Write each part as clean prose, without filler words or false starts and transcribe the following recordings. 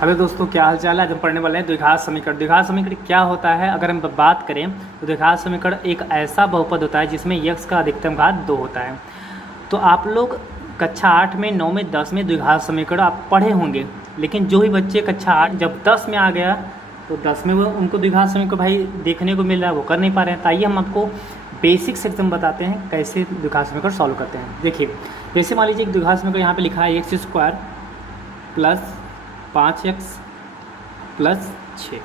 Hello दोस्तों, क्या हाल चाल है। आज हम पढ़ने वाले हैं द्विघात समीकरण। द्विघात समीकरण क्या होता है, अगर हम बात करें तो द्विघात समीकरण एक ऐसा बहुपद होता है जिसमें यक्स का अधिकतम घात 2 होता है। तो आप लोग कक्षा 8 में, 9 में, 10 में द्विघात समीकरण आप पढ़े होंगे, लेकिन जो ही बच्चे कक्षा 8 जब 10 में आ गया तो 10 में वो उनको द्विघात समीकरण भाई देखने को मिल रहा है, वो कर नहीं पा रहे हैं। ताइए हम आपको बेसिक से एकदम बताते हैं कैसे द्विघात समीकरण सॉल्व करते हैं। देखिए, जैसे मान लीजिए एक द्विघात समीकरण यहाँ पे लिखा है x square plus 5x plus 6,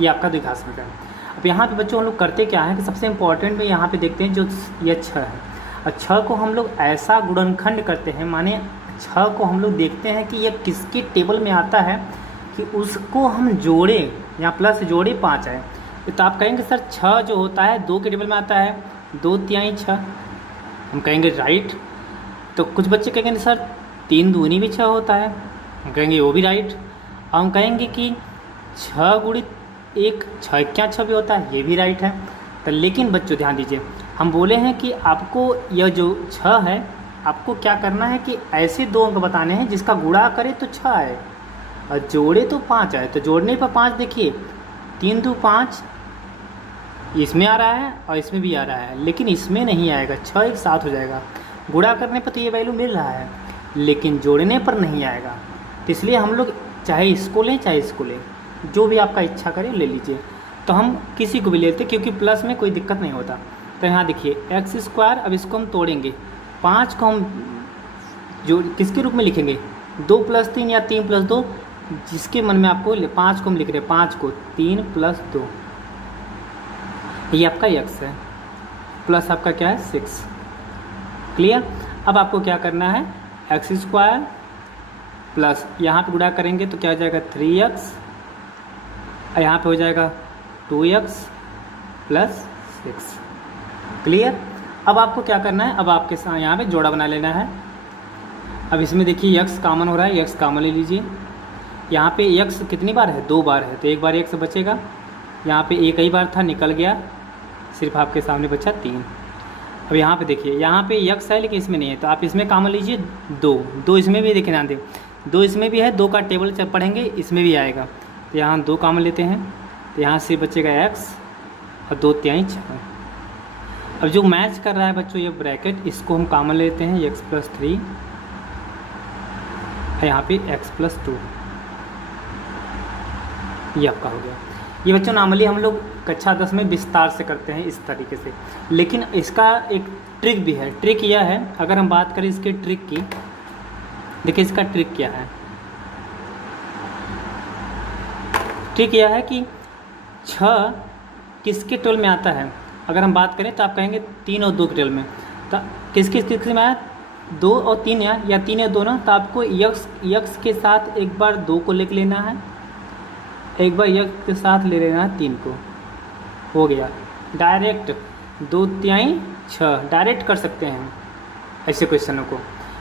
ये आपका द्विघात समीकरण। अब यहाँ पे बच्चों हम लोग करते क्या है कि सबसे इम्पॉर्टेंट में यहाँ पे देखते हैं जो ये 6 है, और 6 को हम लोग ऐसा गुणनखंड करते हैं, माने 6 को हम लोग देखते हैं कि ये किसकी टेबल में आता है कि उसको हम जोड़ें, यहाँ प्लस जोड़े 5 आए। तो आप कहेंगे सर 6 जो होता है 2 के टेबल में आता है, 2 तिहाई 6, हम कहेंगे राइट। तो कुछ बच्चे कहेंगे सर 3 दूनी भी 6 होता है, हम कहेंगे वो भी राइट। और हम कहेंगे कि 6 गुणित 1 6 क्या 6 भी होता है, ये भी राइट है। तो लेकिन बच्चों ध्यान दीजिए, हम बोले हैं कि आपको यह जो 6 है आपको क्या करना है कि ऐसे दो अंक बताने हैं जिसका गुणा करे तो 6 आए और जोड़े तो 5 आए। तो जोड़ने पर 5 देखिए, 3 2 5 इसमें आ रहा है और इसमें भी आ रहा है, लेकिन इसमें नहीं आएगा, 6 एक साथ हो जाएगा। गुणा करने पर तो ये वैल्यू मिल रहा है, लेकिन जोड़ने पर नहीं आएगा। तो इसलिए हम लोग चाहे इसको लें चाहे इसको लें, जो भी आपका इच्छा करे ले लीजिए। तो हम किसी को भी लेते क्योंकि प्लस में कोई दिक्कत नहीं होता। तो यहाँ देखिए एक्स स्क्वायर, अब इसको हम तोड़ेंगे, 5 को हम जो किसके रूप में लिखेंगे, 2 + 3 या 3 + 2, जिसके मन में आपको 5 को हम लिख रहे हैं, 5 को 3 + 2, ये आपका एक्स है, प्लस आपका क्या है 6। क्लियर। अब आपको क्या करना है, एक्स स्क्वायर प्लस यहाँ पे गुणा करेंगे तो क्या हो जाएगा 3x, और यहाँ पे हो जाएगा 2x प्लस 6। क्लियर। अब आपको क्या करना है, अब आपके साथ यहाँ पे जोड़ा बना लेना है। अब इसमें देखिए x कॉमन हो रहा है, x कॉमन ले लीजिए। यहाँ पे x कितनी बार है, 2 बार है, तो एक बार x बचेगा। यहाँ पे एक ही बार था, निकल गया, सिर्फ आपके सामने बचा 3। अब यहाँ पे देखिए, यहाँ पे x है लेकिन इसमें नहीं है, तो आप इसमें कॉमन लीजिए 2 इसमें भी, देखिए ध्यान दें 2 इसमें भी है, 2 का टेबल पढ़ेंगे इसमें भी आएगा। तो यहाँ 2 कॉमन लेते हैं, तो यहाँ से बचेगा x और 2 तिहाई 6। अब जो मैच कर रहा है बच्चों ये ब्रैकेट, इसको हम कॉमन लेते हैं, x + 3 और यहाँ पे x + 2, ये आपका हो गया। ये बच्चों नॉर्मली हम लोग कक्षा 10 में विस्तार से करते हैं इस तरीके से, लेकिन इसका एक ट्रिक भी है। ट्रिक यह है, अगर हम बात करें इसके ट्रिक की, देखिए इसका ट्रिक क्या है। ट्रिक यह है कि 6 किसके टेबल में आता है, अगर हम बात करें तो आप कहेंगे 3 और 2 के टेबल में। तो किसके में आया, 2 और 3 या 3 या 2 ना, तो आपको यक्स के साथ एक बार 2 को लेकर लेना है, एक बार यक्स के साथ ले लेना है 3 को, हो गया। डायरेक्ट 2 तिहाई 6 डायरेक्ट कर सकते हैं ऐसे क्वेश्चनों को,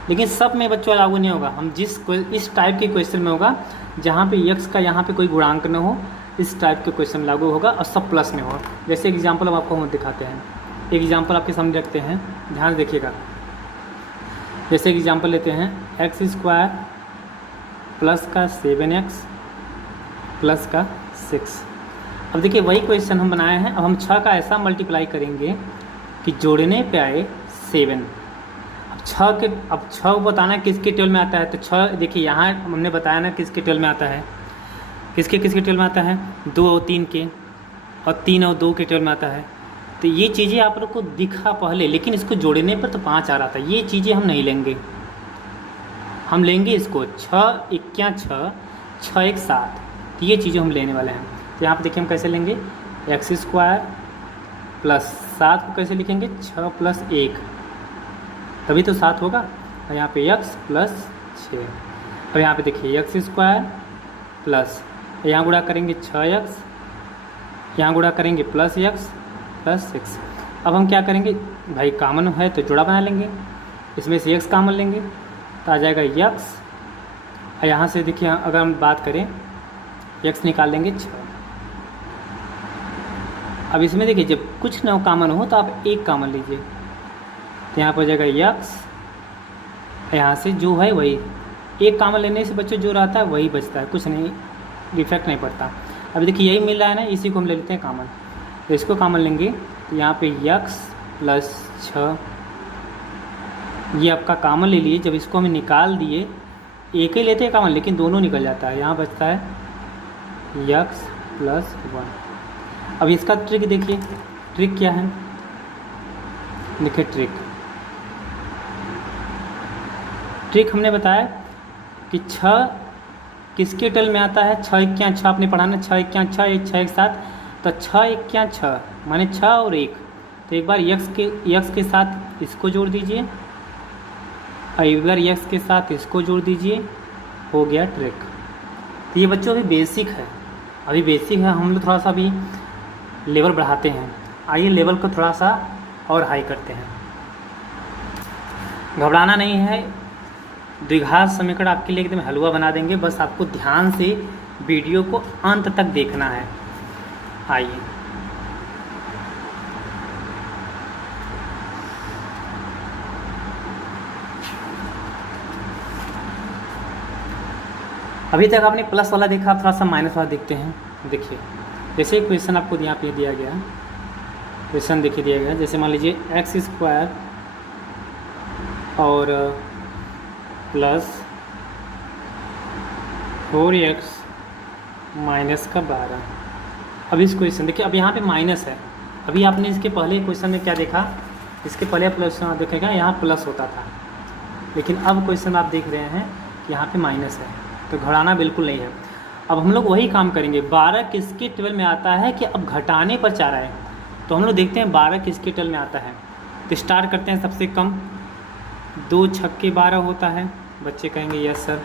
लेकिन सब में बच्चों लागू नहीं होगा। हम इस टाइप के क्वेश्चन में होगा जहाँ पे यक्स का यहाँ पे कोई गुणांक न हो, इस टाइप के क्वेश्चन लागू होगा, और सब प्लस में हो। जैसे एग्जांपल अब आपको हम दिखाते हैं, एक एग्जांपल आपके सामने रखते हैं, ध्यान देखिएगा। जैसे एग्जांपल लेते हैं एक्स स्क्वायर प्लस का 7x प्लस का 6। अब देखिए वही क्वेश्चन हम बनाए हैं, अब हम 6 का ऐसा मल्टीप्लाई करेंगे कि जोड़ने पे आए 7। अब 6 को बताना किसके टेबल में आता है, तो 6 देखिए यहाँ हमने बताया ना किसके टेबल में आता है, किसके टेबल में आता है, 2 और 3 के, और 3 और 2 के टेबल में आता है। तो ये चीज़ें आप लोग को दिखा पहले, लेकिन इसको जोड़ने पर तो 5 आ रहा था, ये चीज़ें हम नहीं लेंगे। हम लेंगे इसको 6 1 6 6 1 7, तो ये चीज़ें हम लेने वाले हैं। तो यहाँ पर देखिए हम कैसे लेंगे, एक्स स्क्वायर प्लस 7 को कैसे लिखेंगे, 6 + 1, तभी तो 7 होगा, और यहाँ पे x + 6। अब यहाँ पे देखिए एक्स स्क्वायर प्लस, यहाँ गुणा करेंगे 6x, यहाँ गुणा करेंगे +x + 6। अब हम क्या करेंगे भाई, कॉमन है तो जोड़ा बना लेंगे, इसमें से x कॉमन लेंगे तो आ जाएगा x, और यहाँ से देखिए अगर हम बात करें x निकाल लेंगे 6। अब इसमें देखिए जब कुछ ना कॉमन हो तो आप एक कॉमन लीजिए, तो यहाँ पर हो जाएगा यक्स, यहाँ से जो है वही एक कॉमन लेने से बच्चों जो रहता है वही बचता है, कुछ नहीं इफेक्ट नहीं पड़ता। अभी देखिए यही मिल रहा है ना, इसी को हम ले लेते हैं कॉमन। तो इसको कॉमन लेंगे तो यहाँ पे x प्लस 6 ये आपका कॉमन ले लिए। जब इसको हमें निकाल दिए, एक ही लेते हैं कॉमन लेकिन दोनों निकल जाता है, यहाँ बचता है x प्लस 1। अब इसका ट्रिक देखिए, ट्रिक क्या है, देखिए ट्रिक हमने बताया कि 6 किसके टर्म में आता है, 6 1 6 आपने पढ़ा ना, 6 1 6 1 6 एक साथ, तो 6 1 6 माने 6 और 1। तो एक बार x के साथ इसको जोड़ दीजिए और एक बार x के साथ इसको जोड़ दीजिए, हो गया ट्रिक। तो ये बच्चों अभी बेसिक है, हम लोग थोड़ा सा अभी लेवल बढ़ाते हैं। आइए लेवल को थोड़ा सा और हाई करते हैं। घबराना नहीं है, द्विघात समीकरण आपके लिए एकदम हलवा बना देंगे, बस आपको ध्यान से वीडियो को अंत तक देखना है। आइए अभी तक आपने प्लस वाला देखा, आप थोड़ा सा माइनस वाला देखते हैं। देखिए जैसे क्वेश्चन आपको यहाँ पे दिया गया, क्वेश्चन देखिए दिया गया, जैसे मान लीजिए x स्क्वायर और प्लस 4x माइनस का 12। अब इस क्वेश्चन देखिए, अब यहाँ पे माइनस है। अभी आपने इसके पहले क्वेश्चन में क्या देखा, इसके पहले प्लस देखेगा यहाँ प्लस होता था, लेकिन अब क्वेश्चन आप देख रहे हैं कि यहाँ पे माइनस है, तो घबराना बिल्कुल नहीं है। अब हम लोग वही काम करेंगे। 12 किसके 12 में आता है कि अब घटाने पर 4 है, तो हम लोग देखते हैं 12 किसके 12 में आता है। तो स्टार्ट करते हैं सबसे कम, 2 छक्के 12 होता है, बच्चे कहेंगे यस सर।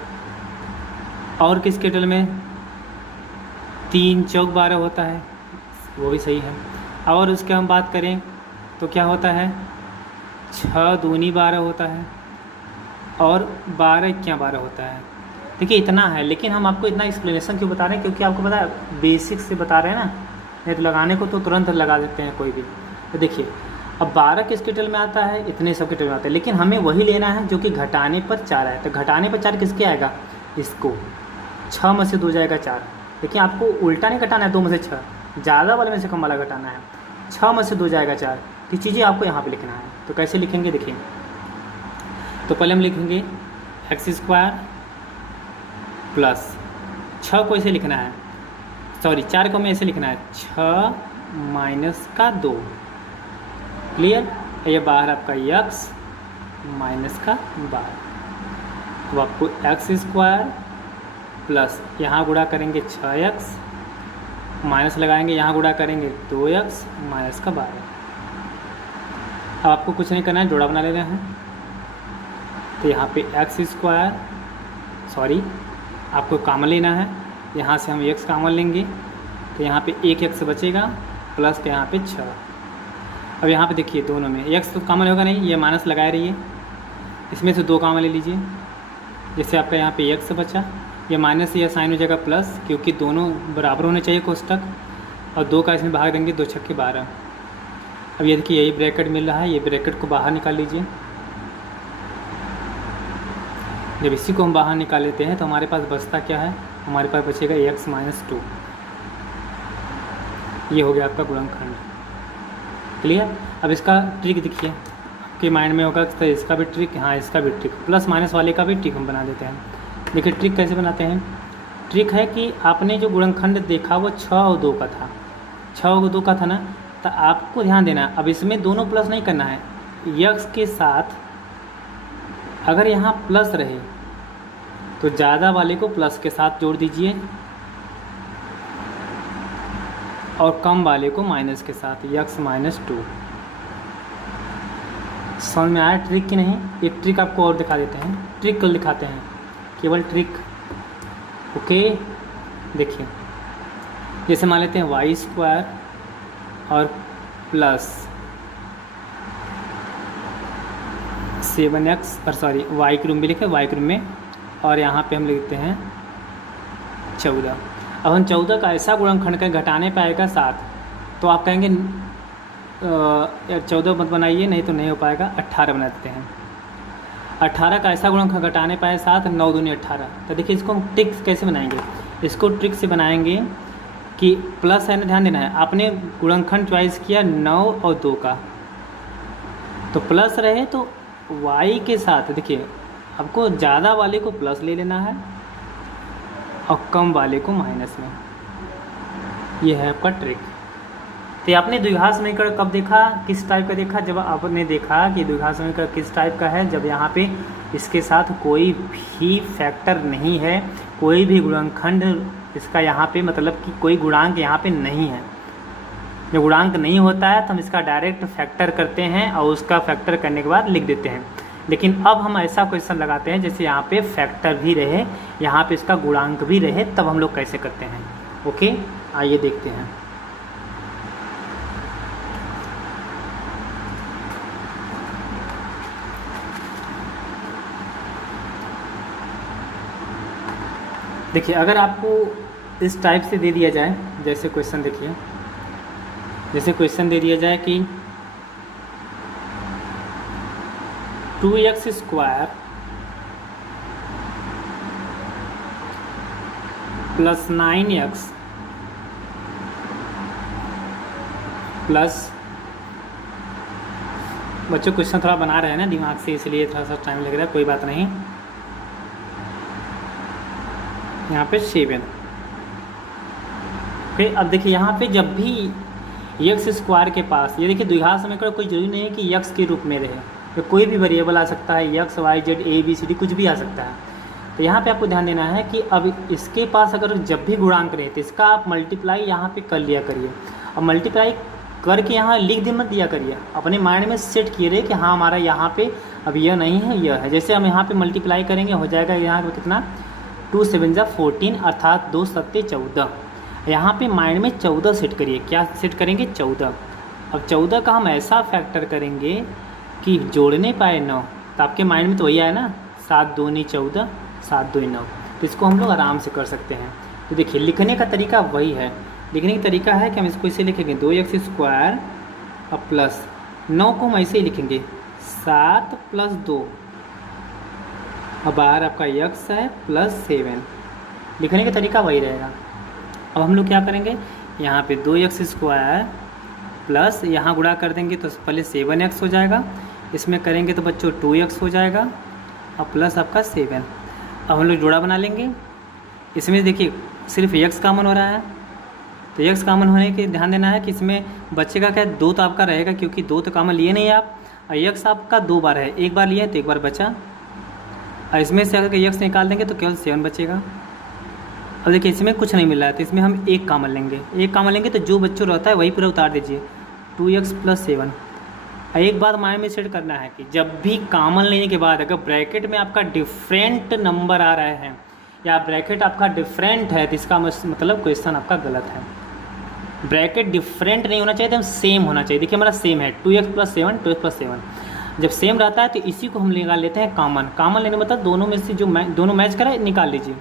और किसके 12 में, 3 चौक 12 होता है, वो भी सही है। और उसके हम बात करें तो क्या होता है, 6 दूनी 12 होता है और 12 इक्या 12 होता है। देखिए इतना है, लेकिन हम आपको इतना एक्सप्लेनेशन क्यों बता रहे हैं, क्योंकि आपको पता है बेसिक से बता रहे हैं ना, नहीं तो लगाने को तो तुरंत लगा देते हैं कोई भी। तो देखिए अब 12 किसके टर्म में आता है, इतने सब के टर्म में आता है, लेकिन हमें वही लेना है जो कि घटाने पर 4 है। तो घटाने पर 4 किसके आएगा, इसको 6 में से 2 जाएगा 4। देखिए आपको उल्टा नहीं घटाना है, 2 में से 6, ज़्यादा वाले में से कम वाला घटाना है। 6 में से 2 जाएगा 4, तो चीज़ें आपको यहाँ पे लिखना है। तो कैसे लिखेंगे देखिए, तो पहले हम लिखेंगे x स्क्वायर प्लस 6 को ऐसे लिखना है, सॉरी 4 को हमें ऐसे लिखना है, 6 माइनस का 2। क्लियर, ये बाहर आपका x माइनस का 12। अब आपको x स्क्वायर प्लस यहाँ गुणा करेंगे 6x, माइनस लगाएंगे, यहाँ गुणा करेंगे 2x माइनस का 12। अब आपको कुछ नहीं करना है, जोड़ा बना लेना है। तो यहाँ पे x स्क्वायर, सॉरी आपको कॉमन लेना है, यहाँ से हम x कॉमन लेंगे, तो यहाँ पे 1x बचेगा प्लस के यहाँ पे 6। अब यहाँ पे देखिए दोनों में x तो कॉमन होगा नहीं, ये माइनस लगाए रहिए, इसमें से 2 कॉमन ले लीजिए, जैसे आपका यहाँ पे x बचा, ये माइनस से यह साइन हो जाएगा प्लस, क्योंकि दोनों बराबर होने चाहिए कोष्टक, और 2 का इसमें भाग देंगे, 2 छक्के 12। अब ये देखिए यही ब्रैकेट मिल रहा है, ये ब्रैकेट को बाहर निकाल लीजिए। जब इसी को हम बाहर निकाल लेते हैं तो हमारे पास बचता क्या है, हमारे पास बचेगा x माइनस 2। ये हो गया आपका गुणनखंड। क्लियर। अब इसका ट्रिक देखिए, आपके माइंड में होगा तो इसका भी ट्रिक, हाँ इसका भी ट्रिक, प्लस माइनस वाले का भी ट्रिक हम बना देते हैं। देखिए ट्रिक कैसे बनाते हैं, ट्रिक है कि आपने जो गुणनखंड देखा वो 6 और 2 का था, 6 और 2 का था ना, तो आपको ध्यान देना है। अब इसमें दोनों प्लस नहीं करना है, x के साथ अगर यहाँ प्लस रहे तो ज़्यादा वाले को प्लस के साथ जोड़ दीजिए और कम वाले को माइनस के साथ, x माइनस 2। समझ में आया ट्रिक की नहीं। एक ट्रिक आपको और दिखा देते हैं, ट्रिक कल दिखाते हैं, केवल ट्रिक। ओके देखिए, जैसे मान लेते हैं y स्क्वायर और प्लस 7x, और सॉरी y के रूम में लिखे, y के रूम में, और यहाँ पे हम लिखते हैं 14। अब हम 14 का ऐसा गुणनखंड का घटाने पे आएगा 7, तो आप कहेंगे 14 मत बनाइए, नहीं तो नहीं हो पाएगा, 18 बना देते हैं। 18 का ऐसा गुणनखंड घटाने पाए 7, 9 दूनी 18। तो देखिए इसको हम ट्रिक कैसे बनाएंगे, इसको ट्रिक से बनाएंगे कि प्लस है ना, ध्यान देना है, आपने गुणनखंड चॉइस किया 9 और 2 का, तो प्लस रहे तो y के साथ देखिए आपको ज़्यादा वाले को प्लस ले लेना है और कम वाले को माइनस में। ये है आपका ट्रिक। तो आपने द्विघात समीकरण कब देखा, किस टाइप का देखा? जब आपने देखा कि द्विघात समीकरण किस टाइप का है, जब यहाँ पे इसके साथ कोई भी फैक्टर नहीं है, कोई भी गुणनखंड इसका यहाँ पे मतलब कि कोई गुणांक यहाँ पे नहीं है। जब गुणांक नहीं होता है तो हम इसका डायरेक्ट फैक्टर करते हैं और उसका फैक्टर करने के बाद लिख देते हैं। लेकिन अब हम ऐसा क्वेश्चन लगाते हैं जैसे यहाँ पे फैक्टर भी रहे, यहाँ पे इसका गुणांक भी रहे, तब हम लोग कैसे करते हैं। ओके, आइए देखते हैं। देखिए अगर आपको इस टाइप से दे दिया जाए, जैसे क्वेश्चन देखिए, जैसे क्वेश्चन दे दिया जाए कि 2x square plus 9x plus, बच्चों क्वेश्चन थोड़ा बना रहे हैं ना दिमाग से, इसलिए थोड़ा सा टाइम लग रहा है, कोई बात नहीं। यहाँ पे 7। फिर अब देखिए यहाँ पे जब भी x स्क्वायर के पास, ये देखिए द्विघात समीकरण कोई जरूरी नहीं है कि x के रूप में रहे, तो कोई भी वेरिएबल आ सकता है, x y z a b c d कुछ भी आ सकता है। तो यहाँ पे आपको ध्यान देना है कि अब इसके पास अगर जब भी गुणांक रहे तो इसका आप मल्टीप्लाई यहाँ पे कर लिया करिए, और मल्टीप्लाई करके यहाँ लिख दे मत दिया करिए, अपने माइंड में सेट किए रहे कि हाँ हमारा यहाँ पे अब यह नहीं है यह है। जैसे हम यहाँ पे मल्टीप्लाई करेंगे हो जाएगा यहाँ पे कितना, 2 7 जा 14 अर्थात 2 7 14। यहाँ पे माइंड में 14 सेट करिए, क्या सेट करेंगे 14। अब 14 का हम ऐसा फैक्टर करेंगे कि जोड़ने पाए 9, तो आपके माइंड में तो वही आया ना, 7 2 नहीं 14 7 2 9, तो इसको हम लोग आराम से कर सकते हैं। तो देखिए लिखने का तरीका वही है, लिखने का तरीका है कि हम इसको इसे लिखेंगे 2x स्क्वायर और प्लस 9 को हम ऐसे ही लिखेंगे 7 प्लस 2, अब बाहर आपका x है प्लस 7, लिखने का तरीका वही रहेगा। अब हम लोग क्या करेंगे, यहाँ पे 2x स्क्वायर प्लस यहाँ गुणा कर देंगे तो पहले 7x हो जाएगा, इसमें करेंगे तो बच्चों 2x हो जाएगा और प्लस आपका 7। अब हम लोग जोड़ा बना लेंगे, इसमें देखिए सिर्फ x कॉमन हो रहा है, तो x कॉमन होने के ध्यान देना है कि इसमें बच्चे का क्या 2 तो आपका रहेगा, क्योंकि 2 तो कॉमन लिए नहीं आप, और x आपका 2 बार है, एक बार लिया तो एक बार बचा, और इसमें से अगर x निकाल देंगे तो केवल 7 बचेगा। अब देखिए इसमें कुछ नहीं मिल रहा है तो इसमें हम एक कॉमन लेंगे, एक कॉमन लेंगे तो जो बच्चों रहता है वही पूरा उतार दीजिए, 2x प्लस 7। एक बात माइंड में सेट करना है कि जब भी कॉमन लेने के बाद अगर ब्रैकेट में आपका डिफरेंट नंबर आ रहा है या ब्रैकेट आपका डिफरेंट है तो इसका मतलब क्वेश्चन आपका गलत है। ब्रैकेट डिफरेंट नहीं होना चाहिए, तो सेम होना चाहिए। देखिए हमारा सेम है 2x प्लस 7 2x प्लस 7, जब सेम रहता है तो इसी को हम निकाल लेते हैं कॉमन। कॉमन लेने मतलब दोनों में से जो दोनों मैच करा निकाल लीजिए,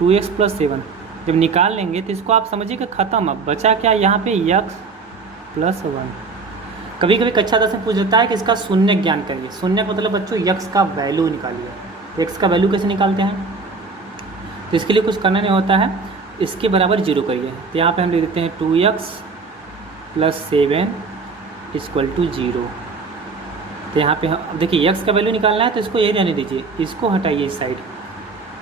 2x प्लस 7 जब निकाल लेंगे तो इसको आप समझिए कि ख़त्म। अब बचा क्या यहाँ पे x प्लस 1। कभी कभी कक्षा 10 में पूछ देता है कि इसका शून्य ज्ञान करिए। शून्य का मतलब बच्चों x का वैल्यू निकालिए। तो x का वैल्यू कैसे निकालते हैं, तो इसके लिए कुछ करना नहीं होता है, इसके बराबर 0 करिए। तो यहाँ पे हम लिख देते हैं 2x प्लस 7 इक्वल टू 0। तो यहाँ पे हम देखिए x का वैल्यू निकालना है तो इसको यही रहने दीजिए, इसको हटाइए इस साइड।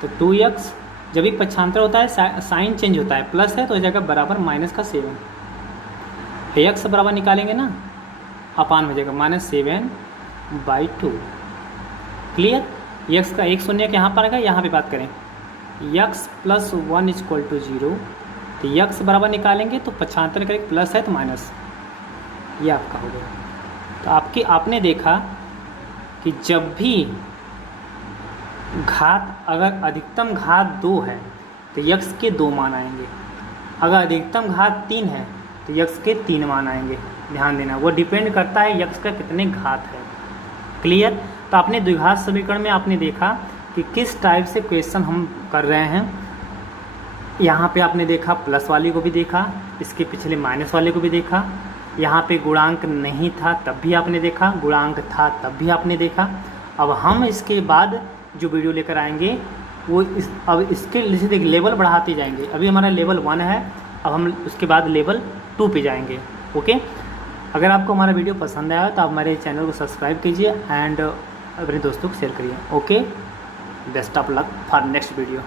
तो 2x जब भी पक्षांतर होता है साइन चेंज होता है, प्लस है तो हो जाएगा बराबर माइनस का 7। x बराबर निकालेंगे ना अपान हो जाएगा -7/2। क्लियर। x का एक शून्य यहाँ पर आएगा, यहाँ पे बात करें x प्लस 1 इक्वल टू 0। तो x बराबर निकालेंगे तो पक्षांतर करेंगे, प्लस है तो माइनस, ये आपका हो गया। तो आपने देखा कि जब भी घात अगर अधिकतम घात 2 है तो x के 2 मान आएंगे, अगर अधिकतम घात 3 है तो x के 3 मान आएंगे। ध्यान देना, वो डिपेंड करता है x का कितने घात है। क्लियर। तो आपने द्विघात समीकरण में आपने देखा कि किस टाइप से क्वेश्चन हम कर रहे हैं। यहाँ पे आपने देखा प्लस वाले को भी देखा, इसके पिछले माइनस वाले को भी देखा, यहाँ पे गुणांक नहीं था तब भी आपने देखा, गुणांक था तब भी आपने देखा। अब हम इसके बाद जो वीडियो लेकर आएंगे वो अब इसके जैसे देखिए लेवल बढ़ाते जाएंगे। अभी हमारा लेवल 1 है, अब हम उसके बाद लेवल 2 पे जाएंगे। ओके, अगर आपको हमारा वीडियो पसंद आया तो आप हमारे चैनल को सब्सक्राइब कीजिए एंड अपने दोस्तों को शेयर करिए। Okay, best of luck for next video.